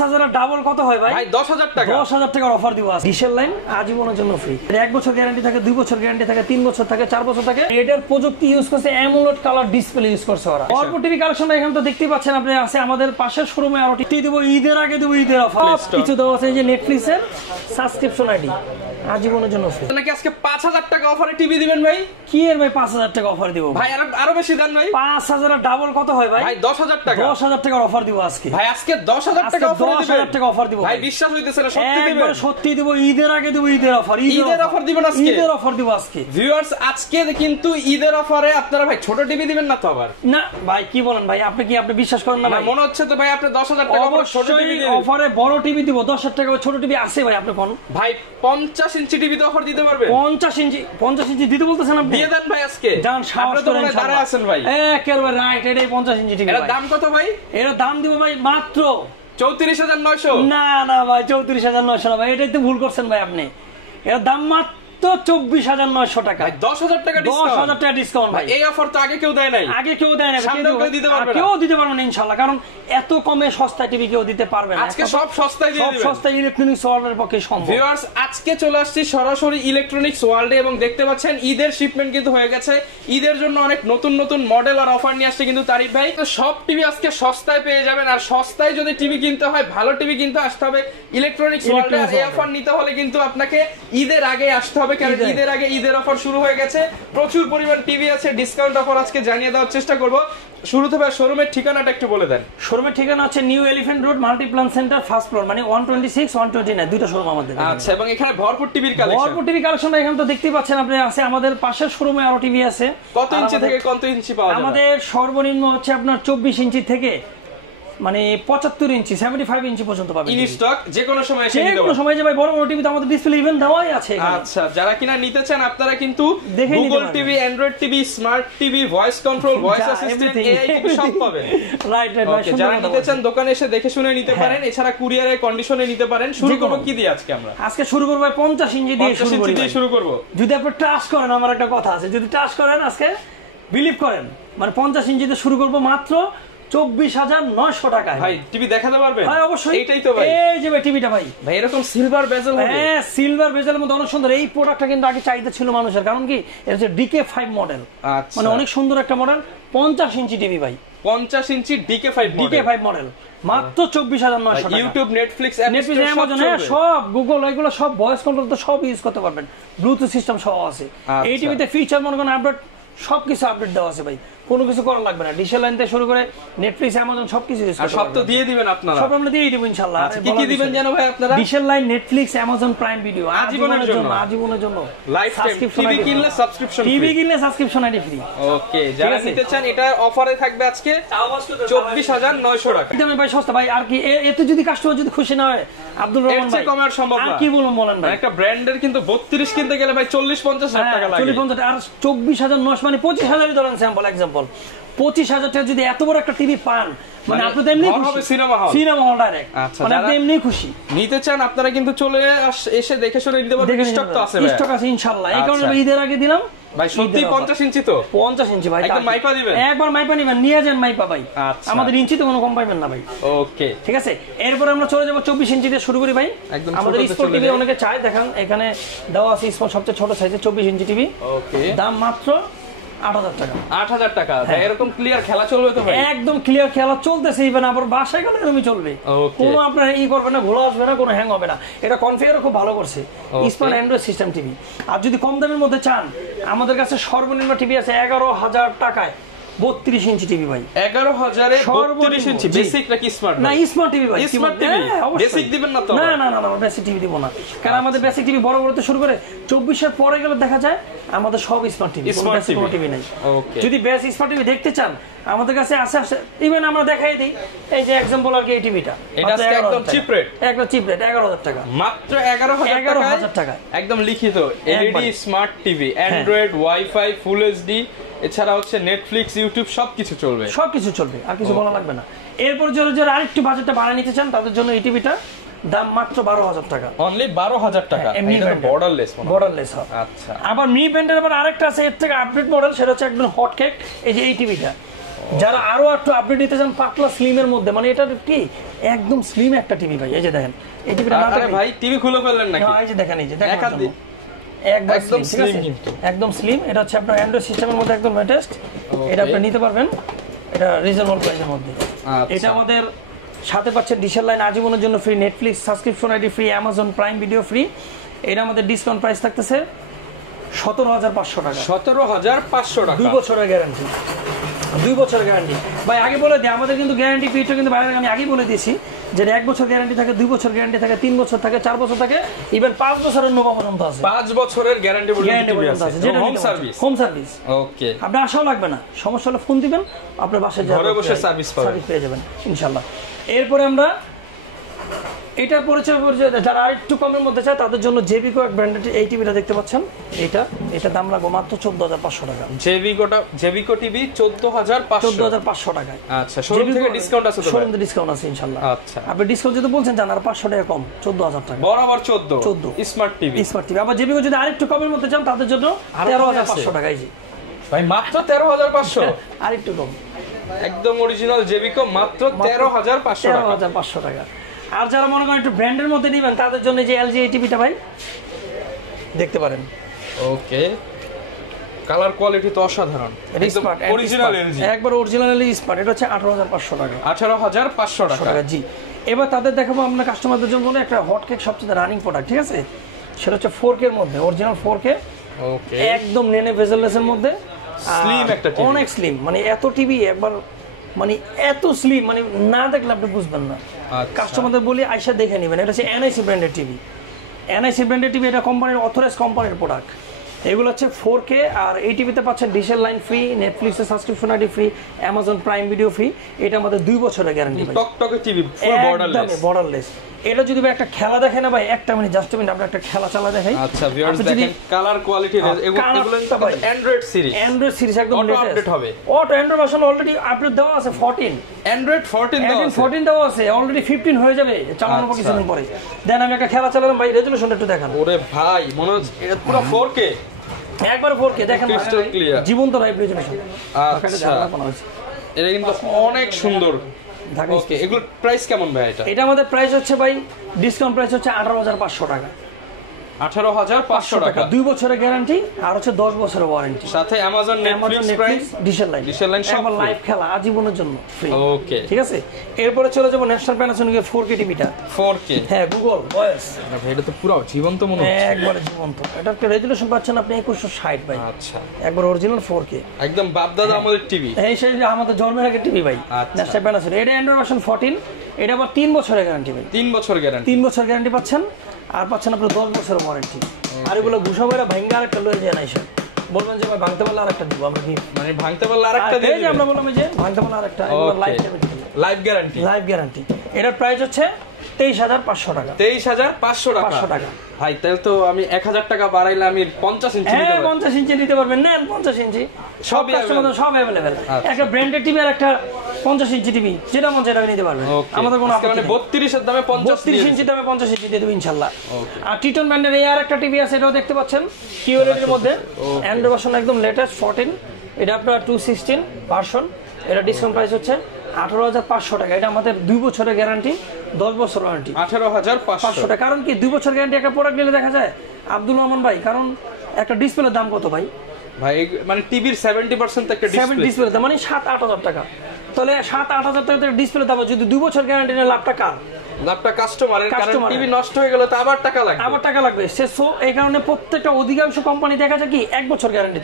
5000 এর ডাবল কত হয় ভাই? ভাই 10000 টাকা। 10000 টাকার অফার দিব আজকে। ডিশের লাইন আজীবনের জন্য ফ্রি। 1 বছর গ্যারান্টি থাকে, 2 বছর গ্যারান্টি থাকে, 3 বছর থাকে, 4 বছর থাকে। এটার প্রযুক্তি ইউজ করছে, অ্যামোলেড কালার ডিসপ্লে ইউজ করছে ওরা। অল্প টিভি কালেকশন এখানে তো দেখতেই পাচ্ছেন আপনি, আছে আমাদের পাশের শোরুমে। আরো টিভি দেব ঈদের আগে, দেব ঈদের অফার। কিছু দেওয়া আছে যে নেটফ্লিক্স এর সাবস্ক্রিপশন আইডি আজীবনের জন্য ফ্রি। নাকি আজকে 5000 টাকা অফারে টিভি দিবেন ভাই? কি এর ভাই 5000 টাকা অফার দিব ভাই? আরো বেশি দেন ভাই। 5000 এর ডাবল কত হয় ভাই? ভাই 10000 টাকা। 10000 টাকার অফার দিব আজকে ভাই। আজকে 10000 টাকা অফার দিবেন? 10000 টাকা অফার দিব ভাই। বিশ্বাস হইতেছে না, সত্যি দিবেন? একবার সত্যি দিব। ঈদের আগে দিব ঈদের অফার। ঈদের অফার দিবেন আজকে? ঈদের অফার দিব আজকে ভিউয়ার্স, আজকে কিন্তু ঈদের অফারে আপনারা ভাই ছোট টিভি দিবেন না তো আবার? না ভাই, কি বলেন ভাই? আপনি বিশ্বাস করেন না ভাই? মনে হচ্ছে তো ভাই আপনি 10000 টাকা অফারে ছোট টিভি দিবেন। অফারে বড় টিভি দিব। 10000 টাকা ছোট টিভি আছে ভাই? আপনি কোন ভাই 50 ইঞ্চি টিভি তো অফার দিতে পারবে? 50 ইঞ্চি দিতে বলতেছেন আপনি? দিয়ে দেন ভাই আজকে। জান সাহস করে দাঁড়ায় আছেন ভাই। একেবারে রাইট। এটাই 50 ইঞ্চি টিভি। এর দাম কত ভাই? এর দাম দিব ভাই মাত্র 34900। না ভাই, 34900 না ভাই, এটাই তো ভুল করছেন ভাই আপনি। এর দাম মাত্র 24900 টাকা। 10000 টাকা ডিসকাউন্ট। 10000 টাকা ডিসকাউন্ট ভাই। এই অফার তো আগে কেউ দেয় নাই। আগে কেউ দেয় না, কেউ দিতে পারবে না। কেউ দিতে পারবে না ইনশাআল্লাহ, কারণ এত কমে সস্তা টিভি কেউ দিতে পারবে না। আজকে সব সস্তায় দিয়ে দিবেন। সব সস্তা ইলেকট্রনিক্স ওয়ার্ল্ডের পক্ষে সম্ভব। ভিউয়ার্স, আজকে চলে আসছি সরাসরি ইলেকট্রনিক্স ওয়ার্ল্ডে এবং দেখতে পাচ্ছেন ঈদের শিপমেন্ট কিন্তু হয়ে গেছে। ঈদের জন্য অনেক নতুন নতুন মডেল আর অফার নিয়ে আসছে কিন্তু তারিফ ভাই। তো সব টিভি আজকে সস্তায় পেয়ে যাবেন। আর সস্তায় যদি টিভি কিনতে হয়, ভালো টিভি কিনতে আসতে হবে ইলেকট্রনিক্স ওয়ার্ল্ডে। আর এই অফার নিতে হলে কিন্তু আপনাকে ঈদের আগে আসতে হবে, কারণ ঈদের আগে ঈদের অফার শুরু হয়ে গেছে। প্রচুর পরিমাণ টিভি আছে, ডিসকাউন্ট অফার আজকে জানিয়ে দেওয়ার চেষ্টা করব। শুরুতে ভাই শোরুমের ঠিকানাটা একটু বলে দেন। শোরুমের ঠিকানা হচ্ছে new elephant road Multiplan centre, first floor, মানে 126 129 দুটো শোরুম আমাদের। আচ্ছা, এবং এখানে ভরপুর টিভির কালেকশন। ভরপুর টিভি কালেকশন এখানে তো দেখতেই পাচ্ছেন আপনি, আছে আমাদের পাশের শোরুমে আরো টিভি আছে। কত ইঞ্চি থেকে কত ইঞ্চি পাওয়া যাবে? আমাদের সর্বনিম্ন হচ্ছে আপনার 24 ইঞ্চি থেকে মানে 75 ইঞ্চি 75 ইঞ্চি পর্যন্ত পাবেন। ইন স্টক যে কোনো সময় এসে নিতে যে কোনো সময় যে ভাই বড় বড় টিভি তো আমাদের ডিসপ্লে ইভেন্ট দেওয়াই আছে এখানে। আচ্ছা, যারা কিনা নিতে চান আপনারা কিন্তু Google TV, Android TV, smart TV, voice control, voice assistant, AI TV সব পাবেন। রাইট ভাই, যারা নিতে চান দোকানে এসে দেখে শুনে নিতে পারেন। এছাড়া কুরিয়ারের কন্ডিশনে নিতে পারেন। শুরু করব কি দিয়ে আজকে আমরা? আজকে শুরু করব 50 ইঞ্চি দিয়ে শুরু করব। যদি আপনি ট্রাস্ট করেন, আমার একটা কথা আছে, যদি ট্রাস্ট করেন আজকে বিলিভ করেন, মানে 50 ইঞ্চিতে শুরু করব মাত্র 24900 টাকা। ভাই টিভি দেখাতে পারবেন? ভাই অবশ্যই। এইটাই তো ভাই, এই যে ভাই টিভিটা ভাই এরকম সিলভার বেজেল হবে। হ্যাঁ, সিলভার বেজেলের মধ্যে অনেক সুন্দর। এই প্রোডাক্টটা কিন্তু আগে চাহিদা ছিল মানুষের, কারণ কি এটা হচ্ছে DK5 মডেল। আচ্ছা, মানে অনেক সুন্দর একটা মডেল। 50 ইঞ্চি টিভি ভাই, 50 ইঞ্চি DK5 মডেল, মাত্র 24900 টাকা। ইউটিউব, নেটফ্লিক্স, অ্যামাজন, সব গুগল, এগুলো সব ভয়েস কন্ট্রোল তো সব ইউজ করতে পারবেন। ব্লুটুথ সিস্টেম সহ আছে এই টিভিতে। ফিচার মনে করেন আপডেট, সবকিছু আপডেট দেওয়া আছে ভাই, কোনো কিছু করা লাগবে না। ডিশের লাইন থেকে শুরু করে নেটফ্লিক্স, অ্যামাজন সবকিছু ইউজ করতে সব তো দিয়ে দিবেন আপনারা? সব আমরা দিয়ে দিব ইনশাআল্লাহ। কি কি দিবেন জানো ভাই আপনারা? ডিশের line, Netflix, Amazon Prime Video আজীবনের জন্য লাইফ টাইম। টিভি কিনলে সাবস্ক্রিপশন, টিভি কিনলে সাবস্ক্রিপশন আইডি ফ্রি। ওকে, যারা নিতে চান এটা অফারে থাকবে আজকে 24900 টাকা। একদম ভাই সস্তা ভাই। আর কি এতে যদি কাস্টমার যদি খুশি না হয়, আব্দুল রহমান ভাই, কম আর সম্ভব না। কি বলবো বলেন ভাই? একটা ব্র্যান্ডের কিন্তু 32 কিনতে গেলে ভাই 40-50 হাজার টাকা লাগে। 40-50 আর 24900 মানে 25000 ধরেন স্যাম্পল এক্সাম্পল। 25000 টাকা যদি এত বড় একটা টিভি পান, মানে আপনি তো এমনি খুশি। সিনেমা হল ডাইরেক্ট, মানে আপনি এমনি খুশি। নিতে চান আপনারা কিন্তু চলে এসে দেখে শুনে নিতে পারবেন। স্টক তো আছে ভাই, স্টক আছে ইনশাআল্লাহ। এই কারণে ঈদের আগে দিলাম ভাই। সত্যি 50 ইঞ্চি তো? 50 ইঞ্চি ভাই, একদম মাইপা দিবেন? একবার মাইপা নিবেন, নিয়ে যান মাইপা ভাই। আমাদের ইঞ্চিতে কোনো কম পাবেন না ভাই। ওকে, ঠিক আছে। এরপর আমরা চলে যাব 24 ইঞ্চি দিয়ে শুরু করি ভাই। আমাদের স্পোর্ট টিভি অনেকে চায়, দেখেন এখানে দেওয়া আছে স্পোর্ট সবচেয়ে ছোট সাইজে 24 ইঞ্চি টিভি। ওকে, দাম মাত্র 8000 টাকা। 8000 টাকা। এরকম ক্লিয়ার খেলা চলবে তো ভাই? একদম ক্লিয়ার খেলা চলতেছে, ইভেন আবার বাসায় গেলে এরকমই চলবে। কোনো আপনার ই করবে না, ঘোলা আসবে না, কোনো হ্যাং হবে না। এটা কনফিগারও খুব ভালো করছে, স্মার্ট অ্যান্ড্রয়েড সিস্টেম টিভি। আর যদি কম দামের মধ্যে চান, আমাদের কাছে সর্বনিম্ন টিভি আছে 11000 টাকায় 32 ইঞ্চি টিভি ভাই। 11000 এ 32 ইঞ্চি বেসিক নাকি স্মার্ট? না, স্মার্ট টিভি ভাই। স্মার্ট টিভি বেসিক দিবেন না তো? না, বেসিক টিভি দিব না, কারণ আমাদের বেসিক টিভি বড় বড় তো শুরু করে 24 এর পরে গেলে দেখা যায় আমাদের সব স্মার্ট টিভি, কোনো টিভি নাই। যদি বেস স্মার্ট টিভি দেখতে চান, আমাদের কাছে আছে। ইভেন আমরা দেখাই দিই, এই যে एग्जांपल আর কি এই টিভিটা, এটা একদম চিপ রেট, 11000 টাকা, মাত্র 11000 টাকা। একদম লিখিত LED smart TV, Android, wifi, full HD, এছাড়া হচ্ছে নেটফ্লিক্স, ইউটিউব সবকিছু চলবে। আর কিছু বলা লাগবে না। এরপর যারা আরেকটু বাজেটটা বাড়ায় নিতে চান, তাদের জন্য এই টিভিটা দাম মাত্র 12000 টাকা। অনলি 12000 টাকা। এটা বর্ডারলেস। আচ্ছা, আবার মি ব্র্যান্ডের আবার আরেকটা আছে, এর থেকে আপডেট মডেল, সেটা হচ্ছে একদম হট কেক। এই যে এই টিভিটা, যারা আরো একটু আপডেট দিতে চান পাতলা স্লিমের মধ্যে, মানে এটা কি একদম স্লিম একটা টিভি ভাই, এই যে দেখেন এই টিভিটা না আরে ভাই টিভি খুলে ফেললেন নাকি? এই যে দেখেন, এই যে দেখেন একদম একদম স্লিম স্লিম, কিন্তু একদম স্লিম। এটা হচ্ছে আপনার অ্যান্ড্রয়েড সিস্টেমের মধ্যে একদম লেটেস্ট, এটা আপনি নিতে পারবেন, এটা রিজনেবল প্রাইসের মধ্যে। এটা আমাদের সাথে পাচ্ছেন ডিশের লাইন আজীবনের জন্য free, Netflix subscription ID free, Amazon Prime Video free. এটা আমাদের ডিসকাউন্ট প্রাইস থাকতেছে 17,500 টাকা। 17,500 টাকা, 2 বছরের গ্যারান্টি, 2 বছরের গ্যারান্টি ভাই। আগে বলে দিই আমাদের কিন্তু গ্যারান্টি পিরিয়ডটা কিন্তু বাইরে আমি আগেই বলে দিয়েছি যে 1 বছর গ্যারান্টি থাকে, 2 বছর গ্যারান্টি থাকে, 3 বছর থাকে, 4 বছর থাকে, ইভেন 5 বছরের নোভা পর্যন্ত আছে। 5 বছরের গ্যারান্টি পর্যন্ত আছে, যেটা হোম সার্ভিস। হোম সার্ভিস, ওকে। আপনার আশাও লাগবে না, সমস্যা হলে ফোন দিবেন, আপনার বাসায় ঘরে বসে সার্ভিস পেয়ে যাবেন ইনশাআল্লাহ। এরপরে আমরা এটার পরিচয় যারা আরেকটু কমের মধ্যে চায় তাদের জন্য জেবিকো এক ব্র্যান্ডের এই টিভিটা দেখতে পাচ্ছেন, এটা দাম লাগবে মাত্র 14,500 টাকা। জেবিকো টিভি 14,500 টাকায়। আচ্ছা, শোরুম থেকে ডিসকাউন্ট আছে তো? শোরুম থেকে ডিসকাউন্ট আছে ইনশাআল্লাহ। আচ্ছা, আপনি ডিসকাউন্ট যদি বলছেন জান আর 500 টাকা কম, 14,000 টাকা বরাবর 14 স্মার্ট টিভি। আবার জেবিকো যদি আরেকটু কমের মধ্যে চান তাদের জন্য 13,500 টাকা। এই যে ভাই মাত্র 13,500, আরেকটু কম, একদম অরিজিনাল জেবিকো মাত্র 13,500 টাকা। আর যারা মনে করেন একটু ব্র্যান্ডের মধ্যে নেবেন তাদের জন্য যে এলজি এই টিভিটা ভাই দেখতে পারেন। ওকে, কালার কোয়ালিটি তো অসাধারণ, একদম অরিজিনাল এলজি, একবার অরিজিনাল এলজি স্মার্ট। এটা হচ্ছে 18,500 টাকা। 18,500 টাকা, জি। এবার তাদের দেখাবো আমরা কাস্টমারদের জন্য একটা হটকেক সবচেয়ে রানিং প্রোডাক্ট, ঠিক আছে? সেটা হচ্ছে 4K এর মধ্যে, অরিজিনাল 4K, ওকে, একদম নেনে ভেজেললেসের মধ্যে, স্লিম একটা টিভি, অনেক স্লিম, মানে এত টিভি একবার মানে এত স্লিম মানে না দেখলে আপনি বুঝবেন না। কাস্টমারদের বলি আইসা দেখে নেবেন। এটা হচ্ছে এনআইসি ব্র্যান্ডের টিভি, এনআইসি ব্র্যান্ডের টিভি, এটা কোম্পানির অথরাইজ কোম্পানির প্রোডাক্ট। এগুলো হচ্ছে 4K, আর এই টিভিতে পাচ্ছেন ডিশের লাইন ফ্রি, নেটফ্লিক্সের subscription ID free, Amazon Prime Video free. এটা আমাদের 2 বছরের গ্যারান্টি, টকটকে টিভি, ফুল বর্ডারলেস। এটা যদি একটা খেলা দেখে না ভাই, একটা মিনিট জাস্ট মিনিট আমরা একটা খেলা চালা দেখাই। আচ্ছা ভিউয়ার্স দেখেন কালার কোয়ালিটি, এগুলো অ্যান্ড্রয়েড সিরিজ একদম আপডেট হবে। Auto Android version already update দেওয়া আছে 14, অ্যান্ড্রয়েড 14 দেওয়া আছে, অলরেডি 15 হয়ে যাবে চালানোর পর কিছুদিন পরে। দেন আমি একটা খেলা চালালাম ভাই, রেজোলিউশনটা একটু দেখান। ওরে ভাই মনে হচ্ছে এটা পুরো 4K, একবার 4K দেখেন, ক্রিস্টাল ক্লিয়ার, জীবন্ত লাইভ রেজোলিউশন। আচ্ছা, এটা কিন্তু অনেক সুন্দর। ওকে, এগুলোর প্রাইস কেমন ভাই? এটা আমাদের প্রাইস হচ্ছে ভাই, ডিসকাউন্ট প্রাইস হচ্ছে 18,500 টাকা। 18,500 টাকা, 2 বছরের গ্যারান্টি আর হচ্ছে 10 বছরের ওয়ারেন্টি, সাথে অ্যামাজন নেটফ্লিক্স ডিশের লাইন সব লাইভ খেলা আজীবনের জন্য ফ্রি। ওকে, ঠিক আছে। এরপরে চলে যাব ন্যাশনাল প্যানাসোনিকের 4K টিভিটা, 4K, হ্যাঁ গুগল ভয়েস। এটা তো পুরো জীবন্ত মনে হচ্ছে, একবারে জীবন্ত। এটা একটা রেজোলিউশন পাচ্ছেন আপনি 2160 ভাই। আচ্ছা, একবার অরিজিনাল 4K, একদম বাপদাদা আমাদের টিভি, এই সেই আমাদের জন্মের আগে টিভি ভাই, ন্যাশনাল প্যানাসোনিক। এটা অ্যান্ড্রয়েড ভার্সন 14, এটা আবার 3 বছরের গ্যারান্টি ভাই, 3 বছর গ্যারান্টি, 3 বছর গ্যারান্টি পাচ্ছেন, আর পাচ্ছেন আপনি 10 বছরের ওয়ারেন্টি। আর এগুলো ঘুষাবেরা ভাঙ্গা আরেকটা লয়ে যায় না, এসে বলবেন যে ভাই ভাঙতে পারলে আরেকটা দিব আমরা, কি মানে ভাঙতে পারলে আরেকটা দিয়ে দিবেন? আমরা বললাম যে ভাঙতে পারলে আরেকটা, লাইভ গ্যারান্টি। এটার প্রাইস হচ্ছে 23,500 টাকা। 23,500 টাকা ভাই, তাহলে তো আমি 1,000 টাকা বাড়াইলে আমি 50 ইঞ্চি নিতে পারবো। 50 ইঞ্চি নিতে পারবেন, নেন 50 ইঞ্চি, সব কাস্টমারদের সব अवेलेबल। একটা ব্র্যান্ডেড টিভি আর একটা 50 ইঞ্চি টিভি, যেটা মন চায় নিতে পারবেন, আমাদের কোনো আপত্তি নেই। 32 এর দামে 32 ইঞ্চি দামে 50 ইঞ্চি দিয়ে দেব ইনশাআল্লাহ। আর টিটন ব্র্যান্ডের এই আর একটা টিভি আছে, এটাও দেখতে পাচ্ছেন কিউএলইডি এর মধ্যে, অ্যান্ড্রয়েড ভার্সন একদম লেটেস্ট 14, এটা আপনার 216 ভার্সন। এটা ডিসকাউন্ট প্রাইস হচ্ছে 18,500 টাকা। এটা আমাদের 2 বছরের গ্যারান্টি, 10 বছর ওয়ারেন্টি, 18,500 টাকা। কারণ কি 2 বছর গ্যারান্টি একটা প্রোডাক্ট নিলে দেখা যায় আব্দুল রহমান ভাই, কারণ একটা ডিসপ্লের দাম কত ভাই? ভাই মানে টিভির 70% একটা ডিসপ্লে দাম মানে 7-8,000 টাকা। তাহলে 7-8,000 টাকা ডিসপ্লে দাম, যদি 2 বছর গ্যারান্টি নিয়ে লাভটা কার? লাভটা কাস্টমারের, কারণ টিভি নষ্ট হয়ে গেল তো আবার টাকা লাগবে, সো এই কারণে প্রত্যেকটা অধিকাংশ কোম্পানি দেখা যায় কি 1 বছর গ্যারান্টি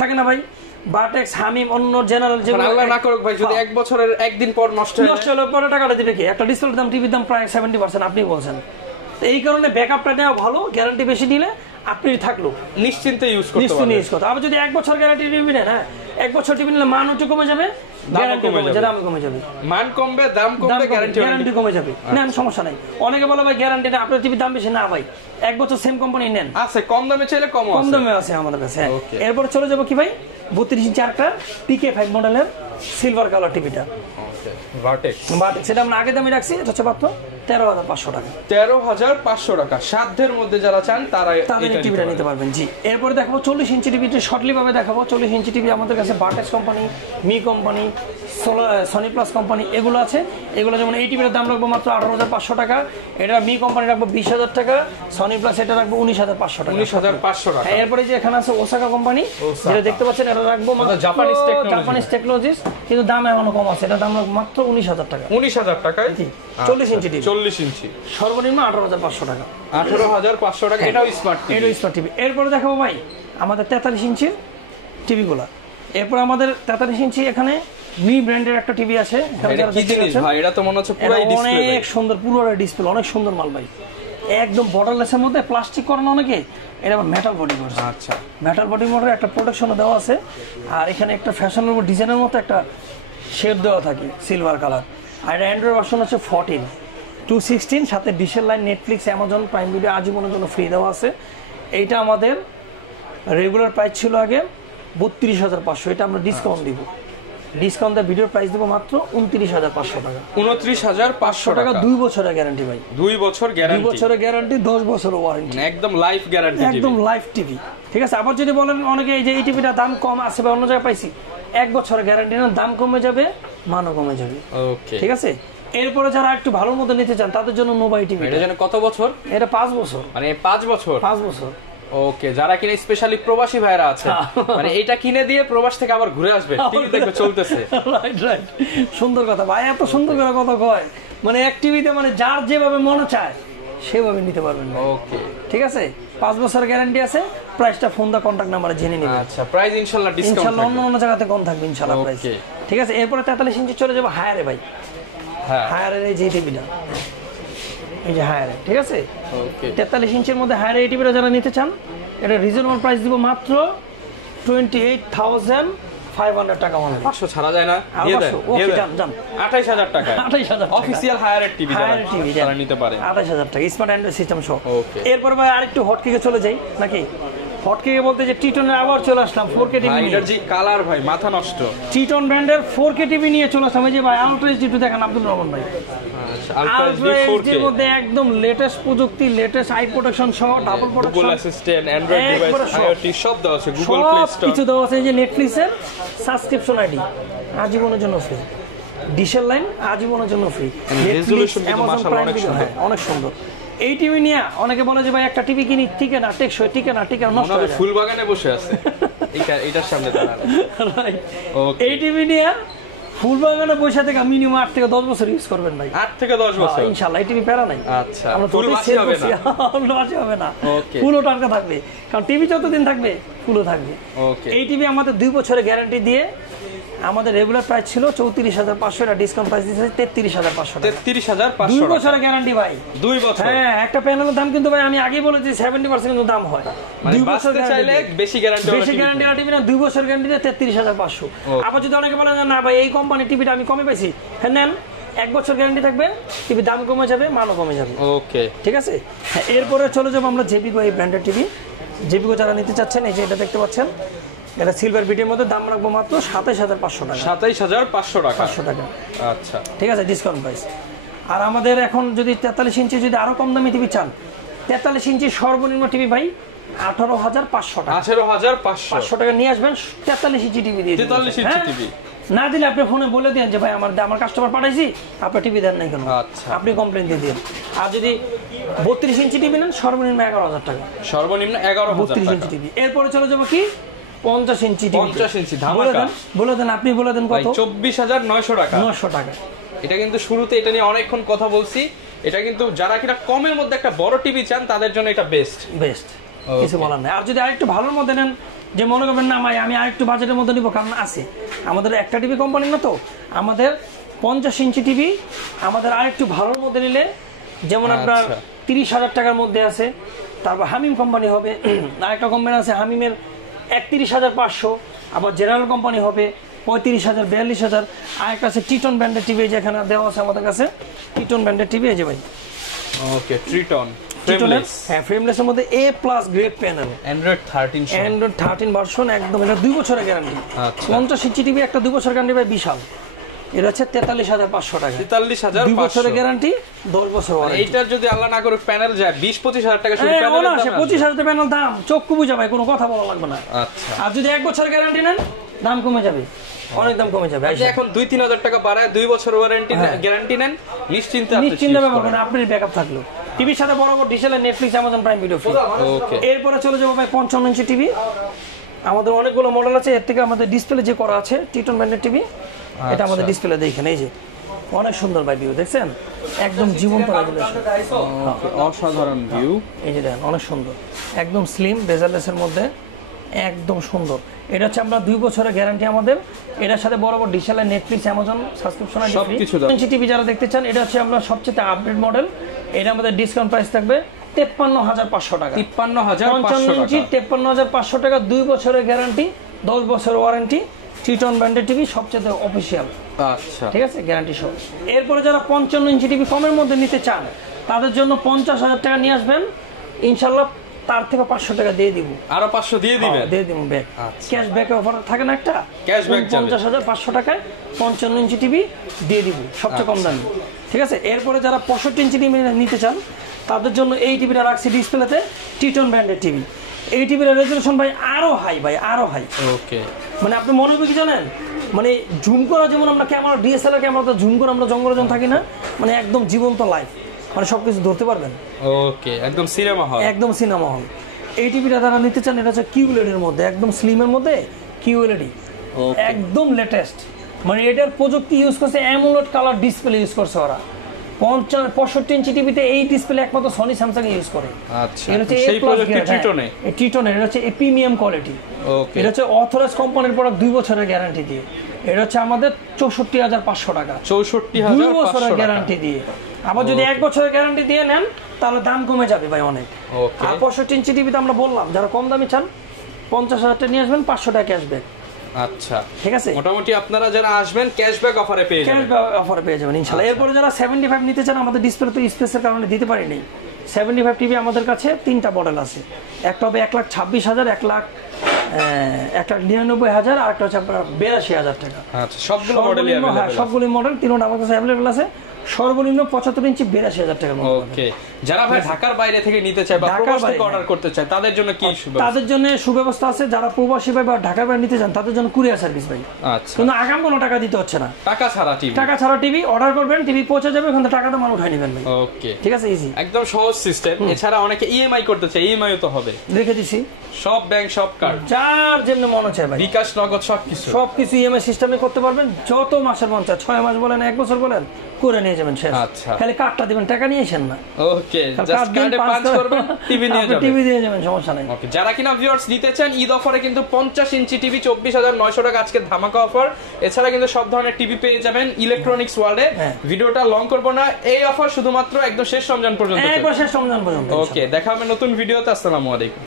থাকে না ভাই? বাটেক্স, হামিম, অন্য জেনারেল, যেগুলো আল্লাহ না করুক ভাই যদি 1 বছরের একদিন পর নষ্ট হলে পরে টাকাটা দিবে কি? একটা ডিসপ্লের দাম, টিভির দাম প্রায় 70% আপনি বলছেন। এই কারণে ব্যাকআপটা নেওয়া ভালো, গ্যারান্টি বেশি দিলে আপনি থাকলো নিশ্চিন্তে ইউজ করতে পারবেন। আবার যদি 1 বছর গ্যারান্টি টিভি নেন, 1 বছর টিভি নিলে মান একটু কমে যাবে, গ্যারান্টি কমে যাবে, মান কমবে, দাম কমবে, গ্যারান্টি কমে যাবে। নেন সমস্যা নাই। অনেকে বলে ভাই গ্যারান্টি না, আপনার টিভির দাম বেশি না ভাই, 1 বছর সেম কোম্পানি নেন, আছে কম দামে চাইলে কম দামে আছে আমাদের কাছে। এরপর চলে যাবো কি ভাই 32 ইঞ্চি আরেকটা PK5 মডেলের সিলভার কালার টিভিটা, ভার্টেক্স। সেটা আমরা আগে দামে রাখছি, এটা হচ্ছে মাত্র 13,500 টাকা। 13,500 টাকা। সাধ্যের মধ্যে যারা চান তারা এই টিভিটা নিতে পারবেন। জি, এরপরে দেখাবো 40 ইঞ্চি টিভি, শর্টলি ভাবে দেখাবো। 40 ইঞ্চি টিভি আমাদের কাছে বাটাস company, Mi company, Sony plus company এগুলো আছে। এগুলো যেমন এই টিভিটার দাম রাখবো মাত্র 18,500 টাকা, এটা মি কোম্পানি রাখবো 20,000 টাকা, সনি প্লাস এটা রাখবো 19,500 টাকা। 19,500 টাকা। এরপরে যে এখানে আছে ওসাকা কোম্পানি, যেটা দেখতে পাচ্ছেন, এটা রাখবো জাপানিজ টেকনোলজিস, কিন্তু দাম এখনো কম আছে, এটা দাম রাখবো মাত্র 19,000 টাকা। 19,000 টাকায় 40 ইঞ্চি টিভি, 40 ইঞ্চি সর্বনিম্ন 18,500 টাকা। 18,500 টাকা। এটাও স্মার্ট টিভি, এটাও স্মার্ট টিভি। এরপরে দেখাবো ভাই আমাদের 43 ইঞ্চির টিভিগুলো। এরপর আমাদের 43 ইঞ্চি এখানে মি ব্র্যান্ডের একটা টিভি আছে। কি জিনিস ভাই, এটা তো মনে হচ্ছে পুরো ডিসপ্লে, অনেক সুন্দর, পুরো ডিসপ্লে, অনেক সুন্দর মাল ভাই, একদম বর্ডারলেসের মধ্যে প্লাস্টিক করানো, অনেকে এটা আবার মেটাল বডি করছে। আচ্ছা, মেটাল বডি মোটর একটা প্রোটেকশনও দেওয়া আছে, আর এখানে একটা ফ্যাশনেবল ডিজাইনের মতো একটা শেড দেওয়া থাকে সিলভার কালার। আর এটা অ্যান্ড্রয়েড ভার্সন হচ্ছে 14, 216, সাথে ডিশের line, Netflix, Amazon Prime Video আজীবনের জন্য ফ্রি দেওয়া আছে। এইটা আমাদের রেগুলার প্রাইস ছিল আগে 32,500, এটা আমরা ডিসকাউন্ট দিব, ডিসকাউন্ট দিয়ে ভিডিওর প্রাইস দিব মাত্র 29,500 টাকা। 29,500 টাকা। 2 বছরের গ্যারান্টি ভাই, 2 বছর গ্যারান্টি, 2 বছরের গ্যারান্টি, 10 বছরের ওয়ারেন্টি, একদম লাইফ গ্যারান্টি, একদম লাইফ টিভি। ঠিক আছে, আবার যদি বলেন অনেকে এই যে এই টিভিটা দাম কম আছে বা অন্য জায়গায় পাইছি, 1 বছরের গ্যারান্টি না, দাম কমে যাবে, মানও কমে যাবে। ওকে, ঠিক আছে। এরপরে যারা একটু ভালো মতো নিতে চান তাদের জন্য নোভা টিভি। এটা জানেন কত বছর? এটা 5 বছর, মানে 5 বছর, 5 বছর। ওকে, যারা কিনে স্পেশালি প্রবাসী ভাইরা আছে, মানে এটা কিনে দিয়ে প্রবাস থেকে আবার ঘুরে আসবে, টিভি দেখবে চলতেছে। রাইট রাইট, সুন্দর কথা ভাই, এত সুন্দর করে কথা কয়, মানে এক টিভিতে মানে যার যেভাবে মনে চায় সেভাবে নিতে পারবেন। ওকে, ঠিক আছে, 5 বছরের গ্যারান্টি আছে। প্রাইসটা ফোন দা কন্টাক্ট নাম্বারে জেনে নিবেন। আচ্ছা, প্রাইস ইনশাআল্লাহ ডিসকাউন্ট, ইনশাআল্লাহ অন্য জায়গাতে কম থাকবে ইনশাআল্লাহ প্রাইস। ঠিক আছে, এরপরে 43 ইঞ্চি চলে যাবো হায়ারে ভাই। হ্যাঁ, হায়ারের এই যে টিভিটা, এই যে হায়ারে, ঠিক আছে। ওকে, 43 ইঞ্চির মধ্যে হায়ারে এই টিভিটা যারা নিতে চান, এটা রিজনেবল প্রাইস দিব মাত্র 28,500 টাকা। মানে 500 ছাড়া যায় না, দিয়ে দেন, দিয়ে দেন 28,000 টাকা। 28,000 অফিশিয়াল হায়ারের টিভি যারা নিতে পারে, 28,000 টাকা, স্মার্ট অ্যান্ড্রয়েড সিস্টেম সহ। ওকে, এরপর ভাই আরেকটু হটকেকে চলে যাই নাকি? হটকেকে বলতে যে টিটনের আবার চলে আসলাম 4K টিভি নিয়ে। এটার যে কালার ভাই মাথা নষ্ট, টিটন ব্র্যান্ডের 4K টিভি নিয়ে চলে আসলাম। এই যে ভাই আলট্রা এইচডি একটু দেখেন আব্দুল রহমান ভাই, আলট্রা এইচডির মধ্যে একদম লেটেস্ট প্রযুক্তি, লেটেস্ট আই প্রোটেকশন সহ, double protection, Google assistant, Android device, IoT সব দেওয়া আছে, গুগল প্লে স্টোর কিছু দেওয়া আছে। এই যে নেটফ্লিক্সের সাবস্ক্রিপশন আইডি আজীবনের জন্য ফ্রি, ডিশের লাইন আজীবনের জন্য ফ্রি, রেজোলিউশন কিন্তু মাশাআল্লাহ অনেক সুন্দর, অনেক সুন্দর। এই টিভি নিয়ে অনেকে বলে যে ভাই একটা টিভি কিনি, টিকে না, টেকসই, টিকে না, নষ্ট হয়ে যায়। ফুল বাগানে বসে আছে এটার সামনে দাঁড়ানো। এই টিভি নিয়ে ফুল বাগানে বসে থেকে মিনিমাম 8 থেকে 10 বছর ইউজ করবেন ভাই। 8 থেকে 10 বছর ইনশাআল্লাহ, এই টিভি প্যারা নাই। আচ্ছা, আমরা ফুল বাসি হবে না, ফুল বাসি হবে না, ওকে, ফুলও টাটকা থাকবে, কারণ টিভি যতদিন থাকবে ফুলও থাকবে। ওকে, এই টিভি আমাদের 2 বছরের গ্যারান্টি দিয়ে, আমাদের রেগুলার প্রাইস ছিল 34,500, এটা ডিসকাউন্ট প্রাইস দিয়েছে 33,500 টাকা। 33,500 2 বছরের গ্যারান্টি ভাই, 2 বছর। হ্যাঁ, একটা প্যানেলের দাম কিন্তু ভাই আমি আগেই বলেছি 70% কিন্তু দাম হয়। মানে 2 বছর চাইলে বেশি গ্যারান্টি, বেশি গ্যারান্টি আর টিভি না, 2 বছর গ্যারান্টি দিয়ে 33,500। আবার যদি অনেকে বলে না ভাই এই কোম্পানি টিভিটা আমি কমে পাইছি, হ্যাঁ নেন, 1 বছর গ্যারান্টি থাকবে, টিভি দাম কমে যাবে, মানও কমে যাবে। ওকে, ঠিক আছে। হ্যাঁ, এরপরে চলে যাবো আমরা জেবিকো, এই ব্র্যান্ডের টিভি। জেবিকো যারা নিতে চাচ্ছেন, এই যে এটা দেখতে পাচ্ছেন, এটা সিলভার বিটের মধ্যে, দাম রাখবো মাত্র 27,500 টাকা। 27,500 টাকা, 500 টাকা। আচ্ছা, ঠিক আছে, ডিসকাউন্ট প্রাইস। আর আমাদের এখন যদি 43 ইঞ্চি যদি আরো কম দামি টিভি চান, 43 ইঞ্চি সর্বনিম্ন টিভি ভাই 18,500 টাকা। 18,500 টাকা নিয়ে আসবেন, 43 ইঞ্চি টিভি দিয়ে 43 ইঞ্চি টিভি না দিলে আপনি ফোনে বলে দেন যে ভাই আমার কাস্টমার পাঠাইছি, আপনার টিভি দেন নাই কেন, আচ্ছা, আপনি কমপ্লেন দিয়ে দিন। আর যদি 32 ইঞ্চি টিভি নেন, সর্বনিম্ন 11,000 টাকা, সর্বনিম্ন 11,000 32 ইঞ্চি টিভি। এরপরে চলে যাবো কি 50 ইঞ্চি টিভি। 50 ইঞ্চি ধামাকা, বলে দেন আপনি, বলে দেন কত? 24,900 টাকা। 900 টাকা। এটা কিন্তু শুরুতে এটা নিয়ে অনেকক্ষণ কথা বলছি, এটা কিন্তু যারা কিনা কমের মধ্যে একটা বড় টিভি চান তাদের জন্য এটা বেস্ট, কিছু বলার নাই। আর যদি আরেকটু ভালোর মধ্যে নেন, যে মনে করবেন না ভাই আমি আরেকটু বাজেটের মধ্যে নিব, কারণ আছে আমাদের একটা টিভি কোম্পানি না, তো আমাদের 50 ইঞ্চি টিভি আমাদের আরেকটু ভালোর মধ্যে নিলে, যেমন আপনার 30,000 টাকার মধ্যে আছে। তারপর হামিম কোম্পানি হবে, আরেকটা কোম্পানি আছে হামিমের 31,500, আবার জেনারেল কোম্পানি হবে 35,000, 42,000। আরেকটা আছে টিটন ব্র্যান্ডের টিভি, যেখানে দেওয়া আছে আমাদের কাছে টিটন ব্র্যান্ডের টিভি, এই যে ভাই। ওকে, ট্রিটন ফ্রেমলেস, হ্যাঁ ফ্রেমলেসের মধ্যে A+ grade panel, Android 13 version, একদম এটা 2 বছরের গ্যারান্টি। আচ্ছা, 50 ইঞ্চি টিভি একটা 2 বছর গ্যারান্টি ভাই, বিশাল এটা হচ্ছে 43,500 টাকা, 43,500, 2 বছরের গ্যারান্টি, 10 বছর ওয়ারেন্টি। এইটার যদি আল্লাহ না করে প্যানেল যায় 20-25,000 টাকা শুধু প্যানেলের দাম, 25,000 প্যানেল দাম চক্ষু বুঝা ভাই, কোনো কথা বলা লাগবে না। আচ্ছা, আর যদি 1 বছর গ্যারান্টি নেন দাম কমে যাবে, অনেক দাম কমে যাবে। আপনি এখন 2-3,000 টাকা বাড়ায় 2 বছর ওয়ারেন্টি গ্যারান্টি নেন, নিশ্চিন্তে ব্যাপার না, আপনার ব্যাকআপ থাকলো। টিভির সাথে বরাবর ডিশেলের Netflix, Amazon Prime Video free. Okay, এরপরে চলে যাবো ভাই 55 ইঞ্চি টিভি। আমাদের অনেকগুলো মডেল আছে, এর থেকে আমাদের ডিসপ্লে যে করা আছে টিটন ব্র্যান্ডের টিভি, এটা আমাদের ডিসপ্লে দেখেন, এই যে অনেক সুন্দর ভাই ভিউ, দেখছেন একদম জীবন্ত রেজুলেশন, অসাধারণ ভিউ, এই যে দেখেন অনেক সুন্দর, একদম স্লিম বেজারলেসের মধ্যে, একদম সুন্দর। এটা হচ্ছে আমরা 2 বছরের গ্যারান্টি আমাদের, এটার সাথে বরাবর ডিশেলের নেটফ্লিক্স, অ্যামাজন সাবস্ক্রিপশন আছে সবকিছু। ইঞ্চি টিভি যারা দেখতে চান, এটা হচ্ছে আমরা সবচেয়ে আপডেট মডেল, এটা আমাদের ডিসকাউন্ট প্রাইস থাকবে 53,500 টাকা, 53,500 ইঞ্চি 53,500 টাকা, 2 বছরের গ্যারান্টি, 10 বছর ওয়ারেন্টি, টিটন ব্র্যান্ডের টিভি, সবচেয়ে অফিসিয়াল। আচ্ছা, ঠিক আছে, গ্যারান্টি সহ। এরপরে যারা 55 ইঞ্চি টিভি কমের মধ্যে নিতে চান, তাদের জন্য 50,000 টাকা নিয়ে আসবেন, ইনশাল্লাহ তার থেকে 500 টাকা দিয়ে দিব, আরো 500 দিয়ে দিবেন, দিয়ে দিব ব্যাক, ক্যাশব্যাক অফার থাকে না একটা, ক্যাশব্যাক 50,500 টাকায় 55 ইঞ্চি টিভি দিয়ে দিব, সবচেয়ে কম দামে। ঠিক আছে, এরপরে যারা 65 ইঞ্চি টিভি নিতে চান, তাদের জন্য এই টিভিটা রাখছি ডিসপ্লেতে, টিটন ব্র্যান্ডের টিভি। এই টিভির রেজুলেশন ভাই আরো হাই, ভাই আরো হাই। ওকে, মানে আপনি মনে হবে কি জানেন, মানে জুম করা, যেমন আমরা ক্যামেরা ডিএসএলআর ক্যামেরাতে জুম করে আমরা জঙ্গলজন থাকি না, মানে একদম জীবন্ত লাইভ, মানে সবকিছু ধরতে পারবেন। ওকে, একদম সিনেমা হল, একদম সিনেমা হল। এই টিভিটা যারা নিতে চান, এটা হচ্ছে কিউএলইডি এর মধ্যে, একদম স্লিমের মধ্যে কিউএলইডি, একদম লেটেস্ট। মানে এটার প্রযুক্তি ইউজ করছে, অ্যামোলেড কালার ডিসপ্লে ইউজ করছে ওরা। 65 ইঞ্চি টিভিতে এই ডিসপ্লে একমাত্র সনি স্যামসাং ইউজ করে। আচ্ছা, সেই প্রযুক্তি টিটনে, টিটনে এটা হচ্ছে প্রিমিয়াম কোয়ালিটি। ওকে, এটা হচ্ছে অথরাইজ কোম্পানির প্রোডাক্ট, 2 বছরের গ্যারান্টি দিয়ে। এটা হচ্ছে আমাদের 64,500 টাকা, 64,500 2 বছরের গ্যারান্টি দিয়ে। আবার যদি 1 বছরের গ্যারান্টি দিয়ে নেন, তাহলে দাম কমে যাবে ভাই অনেক। আর 65 ইঞ্চি টিভিতে আমরা বললাম, যারা কম দামি চান 50,000 টাকা নিয়ে আসবেন, 500 টাকা ক্যাশব্যাক। আচ্ছা, ঠিক আছে, মোটামুটি আপনারা যারা আসবেন ক্যাশব্যাক অফারে পেয়ে যাবেন, ক্যাশব্যাক অফারে পেয়ে যাবেন ইনশাআল্লাহ। এরপরে যারা 75 নিতে চান, আমাদের ডিসপ্লে তো স্পেসের কারণে দিতে পারিনি। 75 টিভি আমাদের কাছে 3টা মডেল আছে, একটা হবে 1,26,000, 1,99,000, আর একটা হচ্ছে আপনার 82,000 টাকা। আচ্ছা, সবগুলো মডেলই अवेलेबल আছে, সবগুলো মডেল, তিনটা আমার কাছে अवेलेबल আছে। সর্বনিম্ন 75 ইঞ্চি 82,000 টাকার মধ্যে। ওকে, যারা ভাই ঢাকার বাইরে থেকে নিতে চায় বা প্রবাস থেকে অর্ডার করতে চায়, তাদের জন্য কি সুবিধা? তাদের জন্য সুব্যবস্থা আছে। যারা প্রবাসী ভাই বা ঢাকার বাইরে নিতে চান, তাদের জন্য কুরিয়ার সার্ভিস ভাই। আচ্ছা, কিন্তু আগাম কোনো টাকা দিতে হচ্ছে না, টাকা ছাড়া টিভি, টাকা ছাড়া টিভি অর্ডার করবেন, টিভি পৌঁছে যাবে, ওখানে টাকাটা মাল উঠাই নেবেন ভাই। ওকে, ঠিক আছে, ইজি, একদম সহজ সিস্টেম। এছাড়া অনেকে ইএমআই করতে চায়, ইএমআইও তো হবে, রেখে দিছি সব ব্যাংক সব কার্ড, যার যেমন মনে চায় ভাই, বিকাশ নগদ সবকিছু ইএমআই সিস্টেমে করতে পারবেন। যত মাসের মন চায়, 6 মাস বলেন 1 বছর বলেন, করে নিয়ে যাবেন শেষ। আচ্ছা, খালি কার্ডটা দিবেন, টাকা নিয়ে আসেন না। ওকে, জাস্ট কার্ডে পাঞ্চ করবেন, টিভি নিয়ে যাবেন, টিভি দিয়ে যাবেন, সমস্যা নাই। ওকে, যারা কিনা ভিউয়ার্স নিতে চান, ঈদ অফারে কিন্তু 50 ইঞ্চি টিভি 24,900 টাকা আজকে ধামাকা অফার। এছাড়া কিন্তু সব ধরনের টিভি পেয়ে যাবেন ইলেকট্রনিক্স ওয়ার্ল্ডে। ভিডিওটা লং করব না, এই অফার শুধুমাত্র একদম শেষ রমজান পর্যন্ত, একবার শেষ রমজান পর্যন্ত। ওকে, দেখা হবে নতুন ভিডিওতে। আসসালামু আলাইকুম।